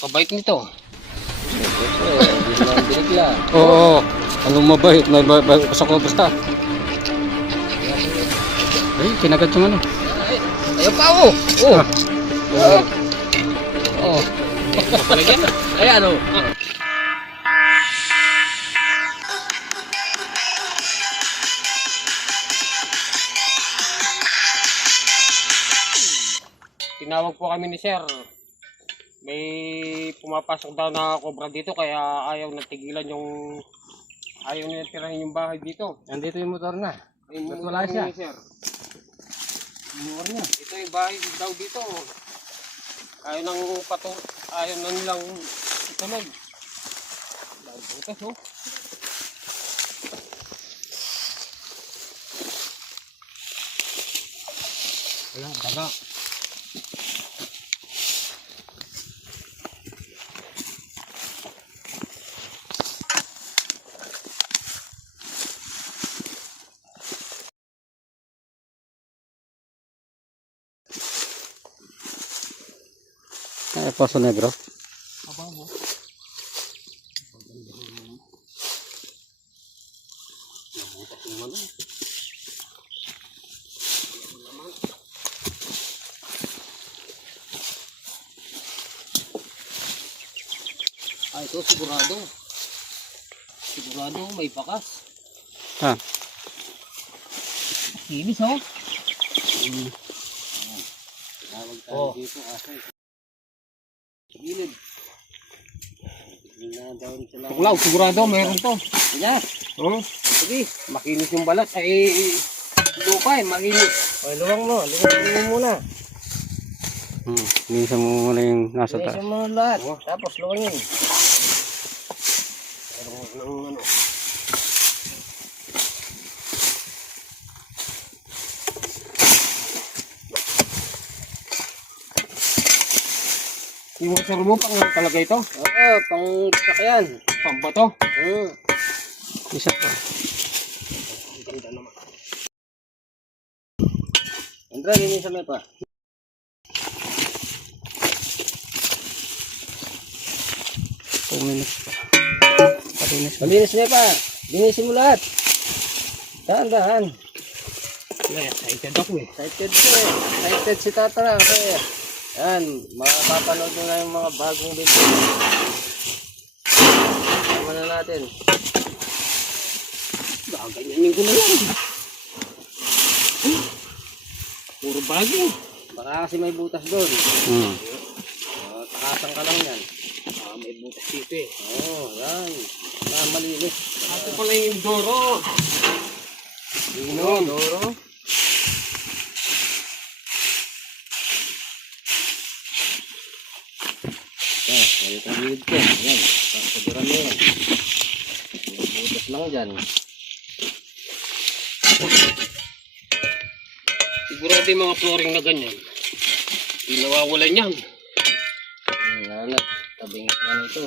Pabait nito. Hindi naman binigla. Oo. Anong mabait? Basta ko basta. Ay, kinagat yung ano. Ayaw pa oh. Oh. Oo. Oh. Palagyan. Ay ano. Tinawag po kami ni Sir. May pumapasok daw na cobra dito kaya ayaw na tigilan yung ayaw niya tirahin yung bahay dito. Nandito yung motor na. Ay, Ba't wala siya? Sir. Motor niya. Ito yung bahay daw dito. Ayaw nang ayaw na nilang ituloy. Dahil butas oh. Wala, daga. Ay, Poso Negro. Ababo. Nabutas yung ano. Ah, ito sigurado. Sigurado may bakas. Ha. Kinis oh. Tawag tayo Oh. dito. Aso. Gilid. Tignan daw sila. Tuklaw, sigurado mayroon to. Yes. Oh, sige, makinis yung balat ay lupa eh, makinis. O, luwang mo. Luwang mo muna. Minsan mo muna yung nasa taas. Linisin mo lahat. Tapos luwangin. Ano. Yung motor mo pang talaga ito? Oo, pang sakyan. Pang bato? Isa pa. Ang ganda naman. Andra, linisin mo pa. 2 minutes pa. Palinis na. Malinis mo pa. Linisin mo lahat. Dahan-dahan. Excited ako eh. Excited ko eh. Excited si Tata kasi yan, makapapanood nyo na yung mga bagong video. Tama na natin. Gaganyanin ko na lang. Puro bagay. Baka kasi may butas doon. Takasan ka lang yan. Ah, may butas dito eh. Oo, yan. Malinis. Ito pala yung Doro. Inom. Doro. Yan, ito ang gilid ko. Yan, pasaduran mo yan. May butas lang dyan. Sigurado yung mga flooring na ganyan. Hindi nawawalan yan. Nangat, tabing ano ito.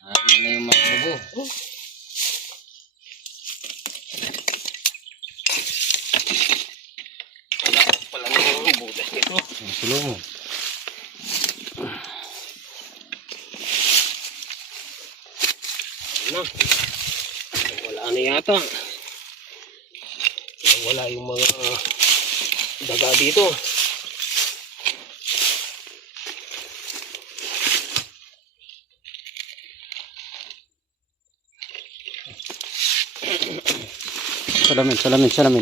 Ano na yung makbubo. Wala pala ng butas nito. Sulong mo. Ano? Wala na yata. Wala yung mga daga dito. Salamin. Gumalaw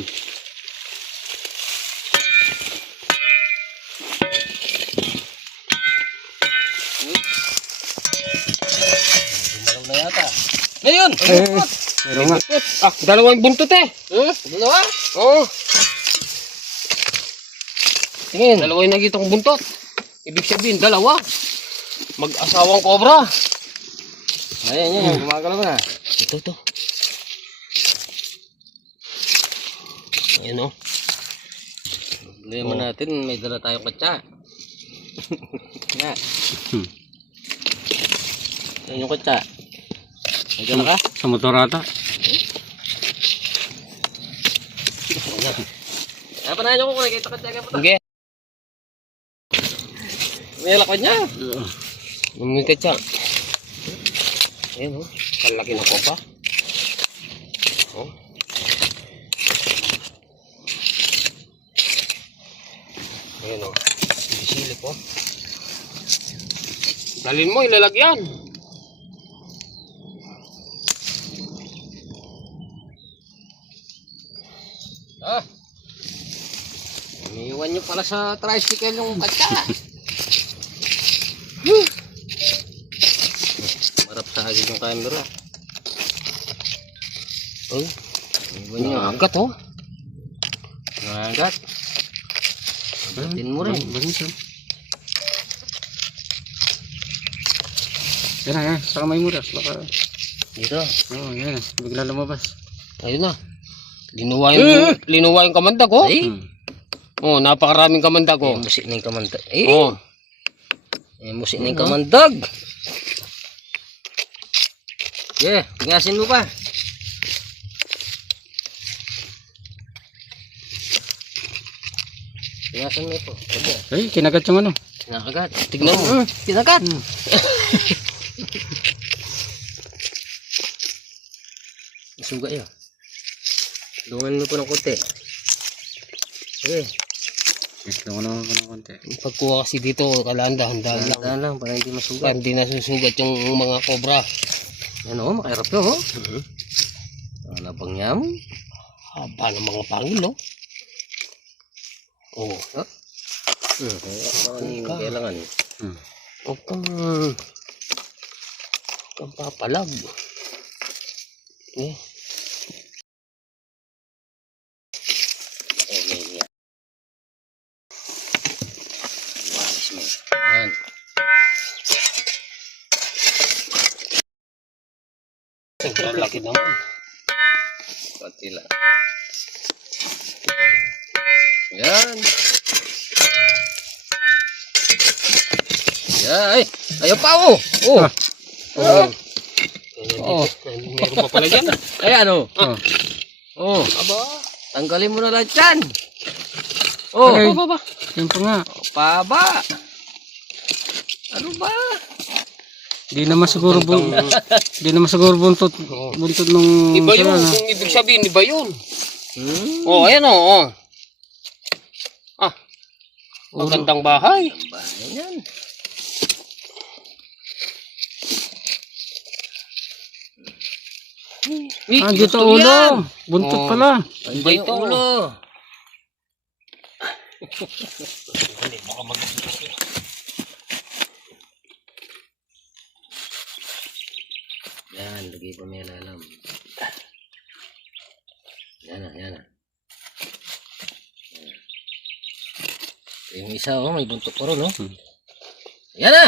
na yata. Ngayon! Meron nga. Ah, dalawang buntot eh. Dalawa? Oo. Tingin. Dalawa yung nakita kong buntot. Ibig sabihin, dalawa. Mag-asawang cobra. Ayan, yan. Gumagalaw na. Ito. Ayan o. Problema natin, may dala tayong katsa. Yan. Yan yung katsa. May dala ka? Sa motor ata. Panahan nyo ko kung nakita katsa ka pa to. Okay. May lakad niya. Lumikat siya. Ayan o. Kalaki na ko pa. Oh. Ayan o. Silip o. Dalhin mo, ilalagyan. Ah. Iniwan niyo pala sa tricycle yung katsa. Marap sa akin yung camera. Oh. Iniwan niyo. Agad o. Agad. Agatin mo rin. Yan na, yan. Sa kamay mo rin. Baka... Dito. Oo, yan. Bigla lumabas. Ayun na. Linuwa yung kamandag ko. Ay. Oh, napakaraming kamandag ko. Ay, musik na yung kamandag. Ay. Oh. Ay, musik na yung kamandag. Yeah, tingasin mo pa. Tingasin mo ito. Sige. Ay, kinagat yung ano. Kinakagat. Tignan mo. Kinagat. Masuga yun. Dungan mo po ng konti. Sige. Ito ko naman ko ng konti. Pagkuha kasi dito, kailangan dahan-dahan lang. Dahan lang para hindi Para masugat. hindi nasusugat yung mga cobra. Yan o, makahirap yun o. Labang yam. Haba ng mga pangil, no? Oh. Kailangan. Huwag kang papalag. Eh. Yan. Sobrang laki naman. Konti lang. Yan. Yan. Ay. Ayaw pa oh. Oh. Ah. Oh. Meron pa pala dyan. Ay ano. Oh. Oh. Aba. Tanggalin mo na lang dyan. Oh. Ay. Aba. Yan pa nga. Paba. Ano ba? Di naman siguro di naman siguro buntot nung Iba yun. sila na. Kung ibig sabihin, iba yun. Oh. Oh, ayan o. Oh. Ah. Magandang bahay. Bahay yan. Ah, dito ulo. Buntot Oh. pala. Iba yung ulo. Yan, lagay ko may lalam. Yan na, yan na. Yung isa oh, may buntot pa rin oh. Yan na!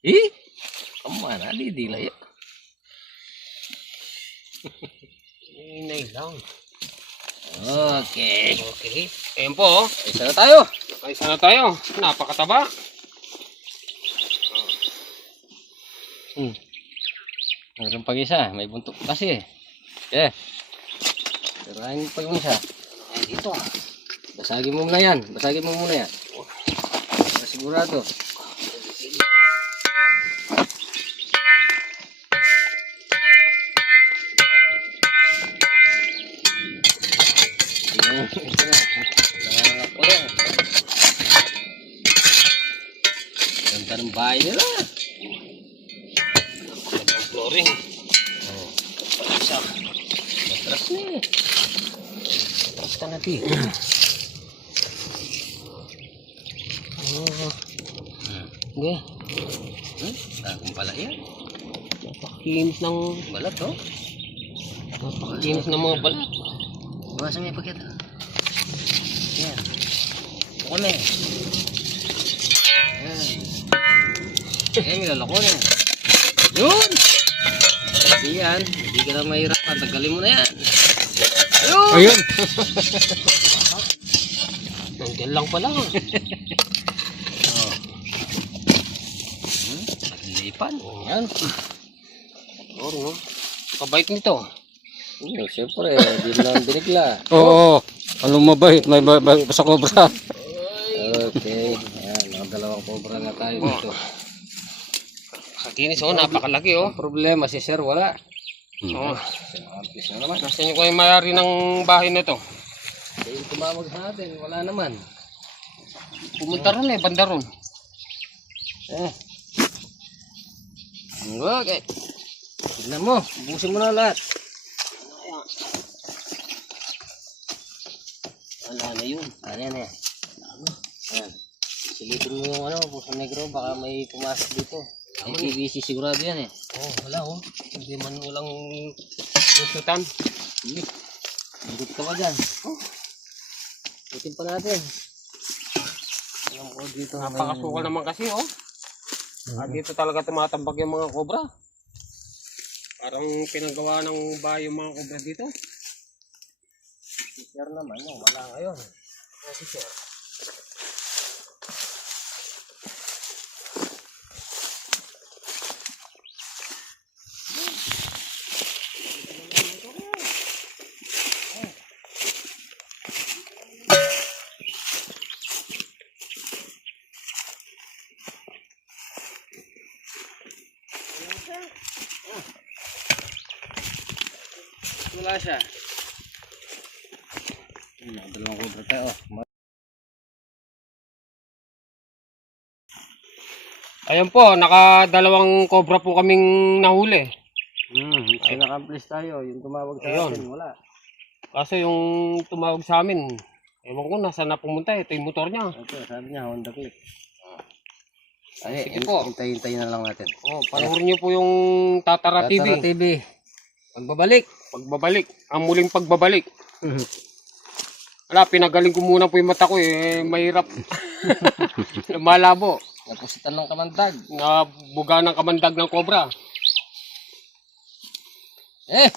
Eh? Kaman na, di dilay. Inay lang. Okay. Okay. Ayan po. Oh. Isa na tayo. Kaisa na tayo. Napakataba. Meron pag isa, may buntot kasi. Eh. Sirahin mo pa yung isa. Ay, dito. Basagin mo muna yan. Basagin mo muna yan. Para sigurado. Ganda ng bahay nila. Magandang flooring. Oh, Isa. matras na eh. Basta natin. Oh. Okay. Takong pala yan. Napakakinis ng Balat oh. napakakinis ng mga balat. Bukasan mo yung pakit. Yan. Ito kami. Yan. Yan, nilalako na yan. Yun! Kasi yan, hindi ka na mahirapan. Tagalin mo na yan. Ayun! Ayun. Nandiyan lang pala. Oh. Naglipan. Yan. Oo. Kabait nito. Siyempre, di lang binigla. Oo. Anong mabait? May basa cobra. Okay. Ayan, nakadalawang cobra na tayo dito. Sa kinis, oh, napakalaki, oh. Ang problema si sir wala. Oh. Sinampis na naman. Nasaan yung kayong mayari ng bahay na to? Kaya yung tumawag sa atin, wala naman. Pumunta ron eh, banda ron. Okay. Tignan mo, ubusin mo na lahat. Wala na yun. Ano yan eh? Ayan. Silipin mo yung ano, puso negro, baka may pumasok dito. Ang PVC sigurado yan eh. Oh, wala, oh. Hindi man walang lusutan. Hindi. Higit ka pa dyan. Itin pa natin. Alam ko dito. Napakasukal naman kasi, oh. Dito talaga tumatambak yung mga cobra. Parang pinagawa ng bahay yung mga cobra dito. Si sir naman, no, wala ngayon. Si sir. Wala siya. Dalawang cobra tayo. Ayan po, nakadalawang cobra po kaming nahuli. Sinakamplis tayo. Yung tumawag sa Ayun. atin, wala. Kaso yung tumawag sa amin, ewan ko nasaan na pumunta, ito yung motor niya. Ito, sabi niya, Honda Click. Ay, Sige po. hintayin na lang natin. Oh, panoorin niyo po yung Tatara TV. Tatara TV. Pagbabalik. Pagbabalik, ang muling pagbabalik. Wala, pinagaling ko muna po yung mata ko eh, mahirap. Malabo. Napusitan ng kamandag. Nabuga ng kamandag ng cobra. Eh!